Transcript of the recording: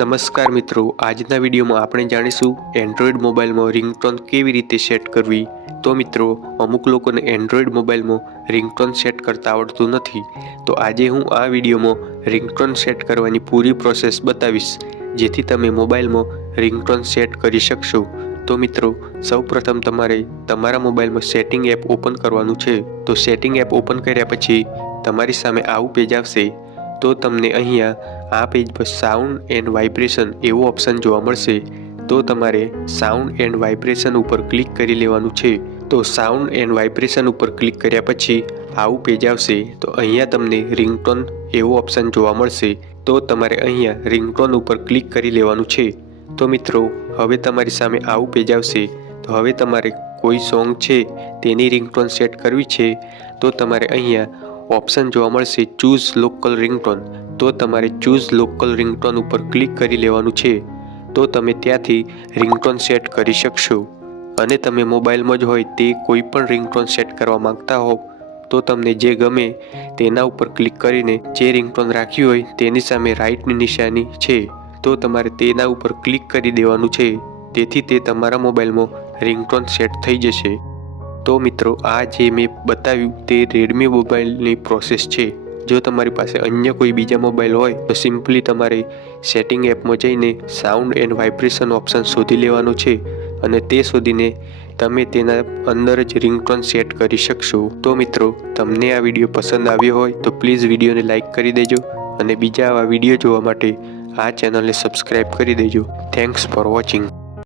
નમસ્કાર મિત્રો, આજના વિડીયોમાં આપણે જાણીશું એન્ડ્રોઈડ મોબાઈલમાં રિંગટોન કેવી રીતે સેટ કરવી। તો મિત્રો, અમુક લોકોને એન્ડ્રોઈડ મોબાઈલમાં રિંગટોન સેટ કરતા આવડતું નથી, તો આજે હું આ વિડીયોમાં રિંગટોન સેટ કરવાની પૂરી પ્રોસેસ બતાવીશ, જેથી તમે મોબાઈલમાં રિંગટોન સેટ કરી શકશો। તો મિત્રો, સૌપ્રથમ તમારે તમારા મોબાઈલમાં સેટિંગ એપ ઓપન કરવાનું છે। તો સેટિંગ એપ ઓપન કર્યા પછી તમારી સામે આવું પેજ આવશે। તો તમને અહીંયા આ પેજ પર સાઉન્ડ એન્ડ વાઇબ્રેશન એવો ઓપ્શન જોવા મળશે। તો તમારે સાઉન્ડ એન્ડ વાઇબ્રેશન ઉપર ક્લિક કરી લેવાનું છે। તો સાઉન્ડ એન્ડ વાઇબ્રેશન ઉપર ક્લિક કર્યા પછી આવું પેજ આવશે। તો અહીંયા તમને રિંગટોન એવો ઓપ્શન જોવા મળશે। તો તમારે અહીંયા રિંગટોન ઉપર ક્લિક કરી લેવાનું છે। તો મિત્રો, હવે તમારી સામે આવું પેજ આવશે। તો હવે તમારે કોઈ સોંગ છે તેની રિંગટોન સેટ કરવી છે, તો તમારે અહીંયા ઓપ્શન જોવા મળશે ચૂઝ લોકલ રિંગટોન। તો તમારે ચૂઝ લોકલ રિંગટોન ઉપર ક્લિક કરી લેવાનું છે। તો તમે ત્યાંથી રિંગટોન સેટ કરી શકશો। અને તમે મોબાઈલમાં જ હોય તે કોઈ પણ રિંગટોન સેટ કરવા માંગતા હોવ તો તમને જે ગમે તેના ઉપર ક્લિક કરીને જે રિંગટોન રાખ્યું હોય તેની સામે રાઈટની નિશાની છે, તો તમારે તેના ઉપર ક્લિક કરી દેવાનું છે। તેથી તે તમારા મોબાઈલમાં રિંગટોન સેટ થઈ જશે। તો મિત્રો, આ જે મેં બતાવ્યું તે રેડમી મોબાઈલની પ્રોસેસ છે। જો તમારી પાસે અન્ય કોઈ બીજા મોબાઈલ હોય તો સિમ્પલી તમારે સેટિંગ એપમાં જઈને સાઉન્ડ એન્ડ વાઇબ્રેશન ઓપ્શન શોધી લેવાનો છે, અને તે શોધીને તમે તેના અંદર જ રિંગટોન સેટ કરી શકશો। તો મિત્રો, તમને આ વિડીયો પસંદ આવ્યો હોય તો પ્લીઝ વિડીયોને લાઇક કરી દેજો, અને બીજા આવા વિડીયો જોવા માટે આ ચેનલને સબસ્ક્રાઈબ કરી દેજો। Thanks for watching.